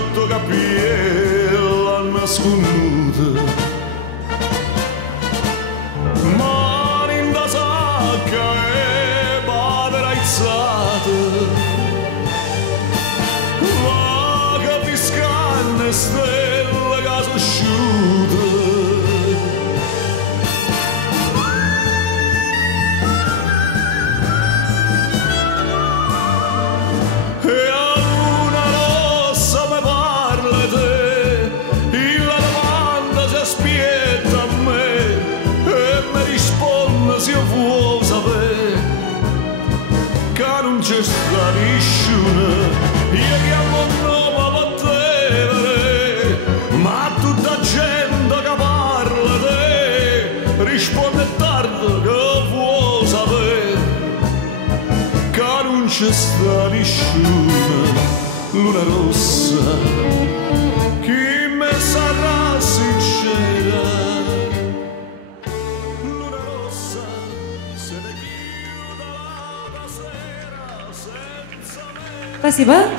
sottocapiella nasconuta, mani in da sacca e padre aizzata, la capiscanne stelle che sono asciute. Se io vuoi sapere che non c'è sta nessuno, io chiamo un nome a battere, ma tutta gente che parla di te risponde tardi che vuoi sapere che non c'è sta nessuno, luna rossa, chi me sarà sincera. Спасибо.